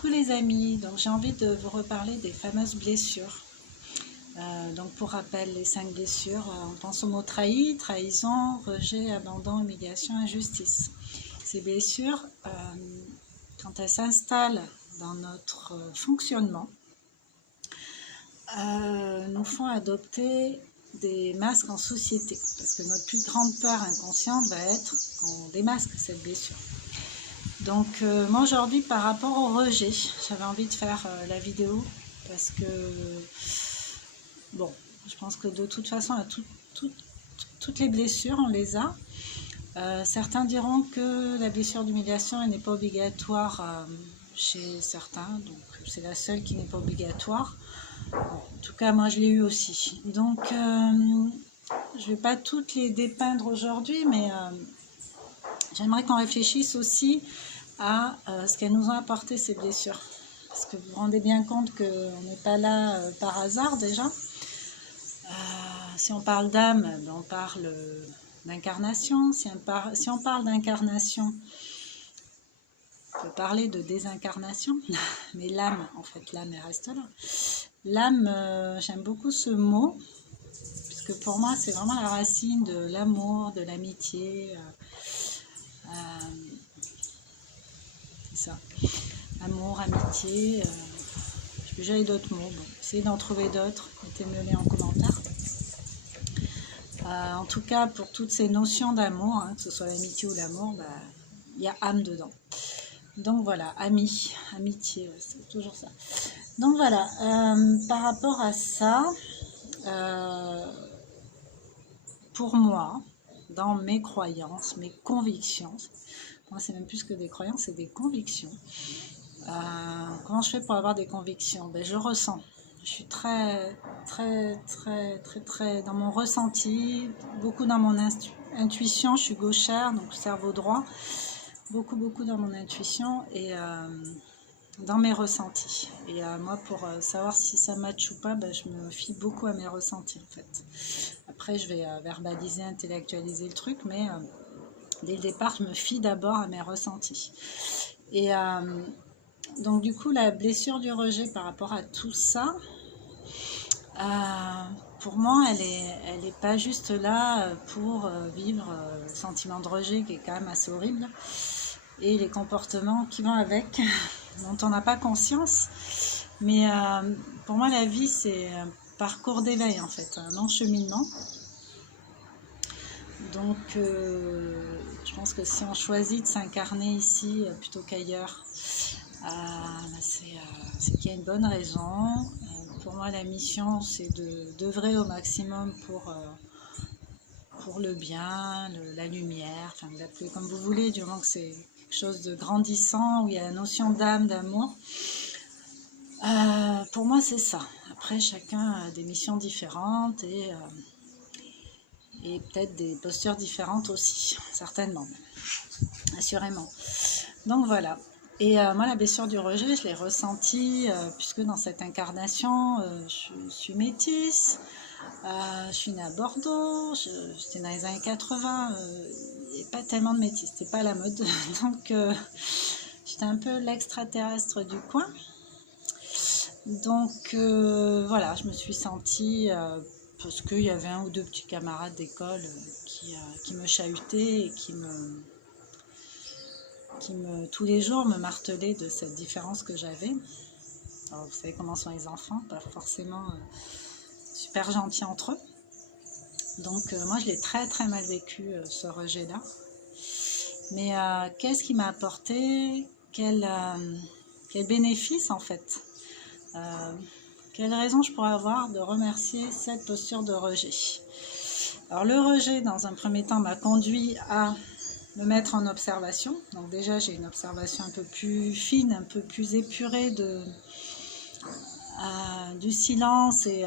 Coucou les amis, donc j'ai envie de vous reparler des fameuses blessures. Donc pour rappel, les 5 blessures, on pense au mot trahi, trahison, rejet, abandon, humiliation, injustice. Ces blessures, quand elles s'installent dans notre fonctionnement, nous font adopter des masques en société. Parce que notre plus grande peur inconsciente va être qu'on démasque cette blessure. Donc moi aujourd'hui par rapport au rejet, j'avais envie de faire la vidéo parce que bon, je pense que de toute façon toutes les blessures on les a. Certains diront que la blessure d'humiliation n'est pas obligatoire chez certains, donc c'est la seule qui n'est pas obligatoire. Bon, en tout cas moi je l'ai eu aussi. Donc je ne vais pas toutes les dépeindre aujourd'hui, mais j'aimerais qu'on réfléchisse aussi à ce qu'elles nous ont apporté ces blessures. Parce que vous vous rendez bien compte qu'on n'est pas là par hasard déjà. Si on parle d'âme, ben on parle d'incarnation. Si on parle d'incarnation, on peut parler de désincarnation. Mais l'âme, en fait, l'âme elle reste là. L'âme, j'aime beaucoup ce mot. Puisque pour moi, c'est vraiment la racine de l'amour, de l'amitié. Ça. Amour, amitié, j'avais d'autres mots, bon, essayez d'en trouver d'autres, mettez-me-les en commentaire. En tout cas, pour toutes ces notions d'amour, hein, que ce soit l'amitié ou l'amour, il y a âme dedans. Donc voilà, ami, amitié, ouais, c'est toujours ça. Donc voilà, par rapport à ça, pour moi, dans mes croyances, mes convictions, moi c'est même plus que des croyances, c'est des convictions. Comment je fais pour avoir des convictions? Ben, je ressens. Je suis très dans mon ressenti, beaucoup dans mon intuition. Je suis gauchère, donc cerveau droit. Beaucoup dans mon intuition et dans mes ressentis. Et moi, pour savoir si ça match ou pas, ben, je me fie beaucoup à mes ressentis en fait. Après, je vais verbaliser, intellectualiser le truc, mais dès le départ, je me fie d'abord à mes ressentis. Et donc du coup, la blessure du rejet par rapport à tout ça, pour moi, elle est pas juste là pour vivre le sentiment de rejet qui est quand même assez horrible et les comportements qui vont avec, dont on n'a pas conscience. Mais pour moi, la vie, c'est un parcours d'éveil en fait, un encheminement. Donc, je pense que si on choisit de s'incarner ici plutôt qu'ailleurs, c'est qu'il y a une bonne raison. Pour moi, la mission, c'est d'œuvrer au maximum pour le bien, la lumière, enfin, vous l'appelez comme vous voulez, du moment que c'est quelque chose de grandissant, où il y a la notion d'âme, d'amour. Pour moi, c'est ça. Après, chacun a des missions différentes et peut-être des postures différentes aussi, certainement, assurément. Donc voilà. Et moi, la blessure du rejet, je l'ai ressentie, puisque dans cette incarnation, je suis métisse, je suis née à Bordeaux, j'étais dans les années 80, il n'y avait pas tellement de métis, c'était pas la mode, donc j'étais un peu l'extraterrestre du coin. Donc voilà, je me suis sentie, parce qu'il y avait un ou deux petits camarades d'école qui me chahutaient et qui tous les jours me martelaient de cette différence que j'avais. Alors, vous savez comment sont les enfants, pas forcément super gentils entre eux. Donc moi je l'ai très mal vécu, ce rejet-là. Mais qu'est-ce qui m'a apporté, quel bénéfice en fait, quelle raison je pourrais avoir de remercier cette posture de rejet. Alors le rejet dans un premier temps m'a conduit à me mettre en observation. Donc déjà j'ai une observation un peu plus fine, un peu plus épurée du silence et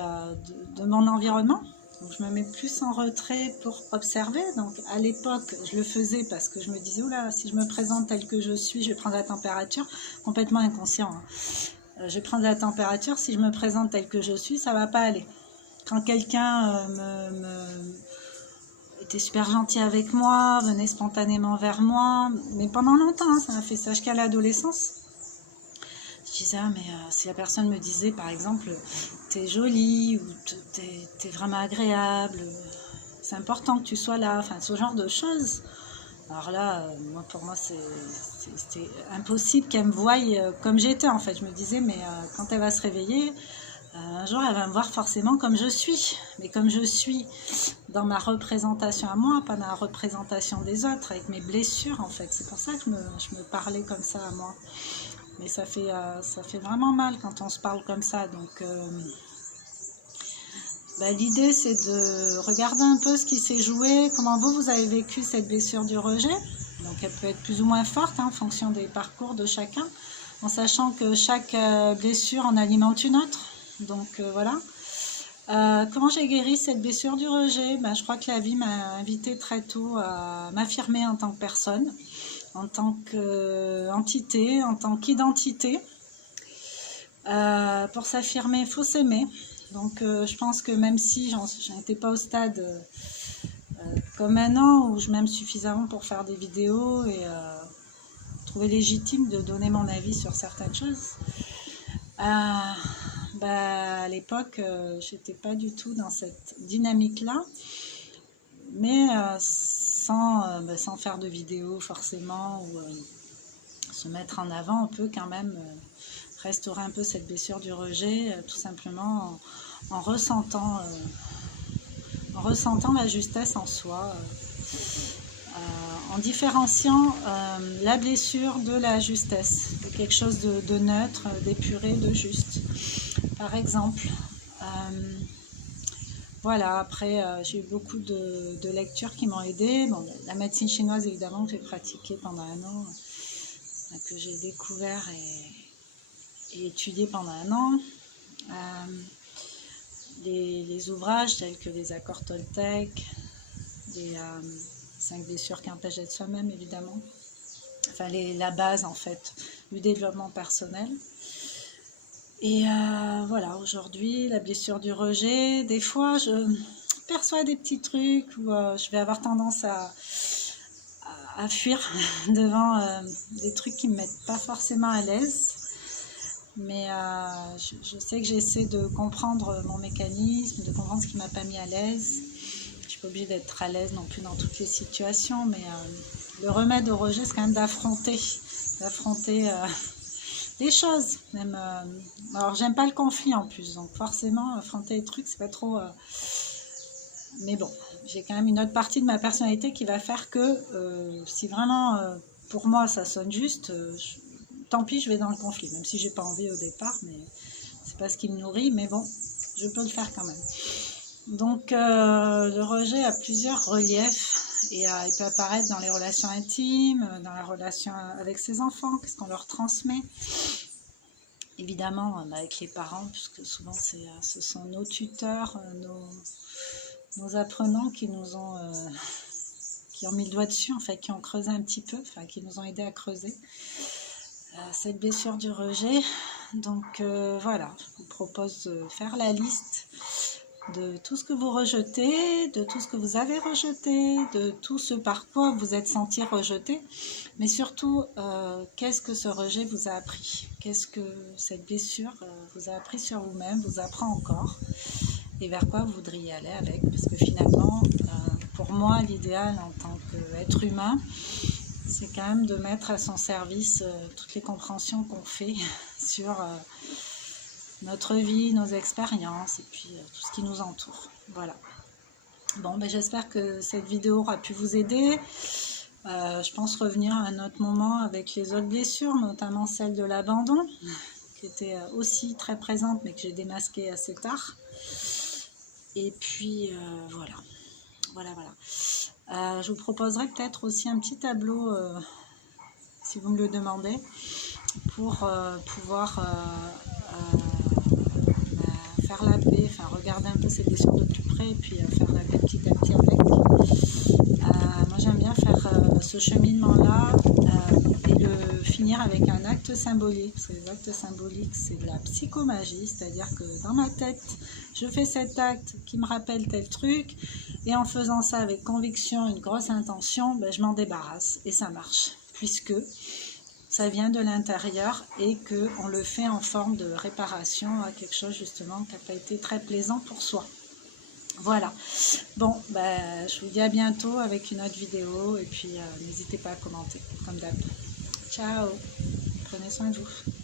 de mon environnement. Donc je me mets plus en retrait pour observer. Donc à l'époque je le faisais parce que je me disais oula, si je me présente tel que je suis, je vais prendre la température, complètement inconscient. Hein. Je vais prendre la température, si je me présente tel que je suis, ça va pas aller. Quand quelqu'un était super gentil avec moi, venait spontanément vers moi, mais pendant longtemps, hein, ça m'a fait ça jusqu'à l'adolescence. disais, ah, mais si la personne me disait par exemple, t'es jolie ou t'es vraiment agréable, c'est important que tu sois là, enfin ce genre de choses. Alors là, pour moi, c'était impossible qu'elle me voie comme j'étais en fait. Je me disais, mais quand elle va se réveiller, un jour elle va me voir forcément comme je suis, mais comme je suis dans ma représentation à moi, pas dans la représentation des autres, avec mes blessures en fait. C'est pour ça que je me parlais comme ça à moi. Mais ça fait vraiment mal quand on se parle comme ça. Donc l'idée c'est de regarder un peu ce qui s'est joué, comment vous avez vécu cette blessure du rejet. Donc elle peut être plus ou moins forte en fonction des parcours de chacun, en sachant que chaque blessure en alimente une autre. Donc voilà. Comment j'ai guéri cette blessure du rejet? Je crois que la vie m'a invité très tôt à m'affirmer en tant que personne, en tant qu'entité, en tant qu'identité. Pour s'affirmer, il faut s'aimer. Donc je pense que même si j'en étais pas au stade comme maintenant, où je m'aime suffisamment pour faire des vidéos et trouver légitime de donner mon avis sur certaines choses, à l'époque, j'étais pas du tout dans cette dynamique-là, mais sans faire de vidéos forcément, ou se mettre en avant, on peut quand même restaurer un peu cette blessure du rejet, tout simplement en ressentant la justesse en soi, en différenciant la blessure de la justesse, de quelque chose de neutre, d'épuré, de juste. Par exemple, voilà, après j'ai eu beaucoup de lectures qui m'ont aidée. Bon, la médecine chinoise évidemment que j'ai pratiquée pendant un an, que j'ai découvert et étudié pendant un an. Les ouvrages tels que les accords Toltec, les 5 blessures qui empêchent d'être soi-même évidemment, enfin la base en fait du développement personnel. Et voilà, aujourd'hui, la blessure du rejet, des fois je perçois des petits trucs où je vais avoir tendance à fuir devant des trucs qui ne me mettent pas forcément à l'aise. Mais je sais que j'essaie de comprendre mon mécanisme, de comprendre ce qui ne m'a pas mis à l'aise. Je ne suis pas obligée d'être à l'aise non plus dans toutes les situations, mais le remède au rejet, c'est quand même d'affronter des choses, même. Alors j'aime pas le conflit en plus, donc forcément affronter les trucs c'est pas trop. Mais bon, j'ai quand même une autre partie de ma personnalité qui va faire que si vraiment pour moi ça sonne juste, tant pis, je vais dans le conflit, même si j'ai pas envie au départ, mais c'est pas ce qui me nourrit. Mais bon, je peux le faire quand même. Donc le rejet a plusieurs reliefs. Et il peut apparaître dans les relations intimes, dans la relation avec ses enfants, qu'est-ce qu'on leur transmet. Évidemment, avec les parents, puisque souvent ce sont nos tuteurs, nos apprenants qui ont mis le doigt dessus, en fait, qui ont creusé un petit peu, enfin qui nous ont aidés à creuser cette blessure du rejet. Donc voilà, je vous propose de faire la liste de tout ce que vous rejetez, de tout ce que vous avez rejeté, de tout ce par quoi vous êtes senti rejeté, mais surtout, qu'est-ce que ce rejet vous a appris? Qu'est-ce que cette blessure vous a appris sur vous-même, vous apprend encore, et vers quoi vous voudriez aller avec? Parce que finalement, pour moi, l'idéal en tant qu'être humain, c'est quand même de mettre à son service toutes les compréhensions qu'on fait sur notre vie, nos expériences et puis tout ce qui nous entoure. Voilà. Bon, j'espère que cette vidéo aura pu vous aider. Je pense revenir à un autre moment avec les autres blessures, notamment celle de l'abandon, qui était aussi très présente, mais que j'ai démasquée assez tard. Et puis, voilà. Je vous proposerai peut-être aussi un petit tableau, si vous me le demandez, pour pouvoir faire la paix, enfin regarder un peu ces blessures de plus près et puis faire la paix petit à petit avec. Moi j'aime bien faire ce cheminement-là et le finir avec un acte symbolique, parce que les actes symboliques c'est de la psychomagie, c'est-à-dire que dans ma tête je fais cet acte qui me rappelle tel truc et en faisant ça avec conviction, une grosse intention, je m'en débarrasse et ça marche, puisque ça vient de l'intérieur et qu'on le fait en forme de réparation à quelque chose justement qui n'a pas été très plaisant pour soi. Voilà. Bon, je vous dis à bientôt avec une autre vidéo et puis n'hésitez pas à commenter comme d'hab. Ciao, prenez soin de vous.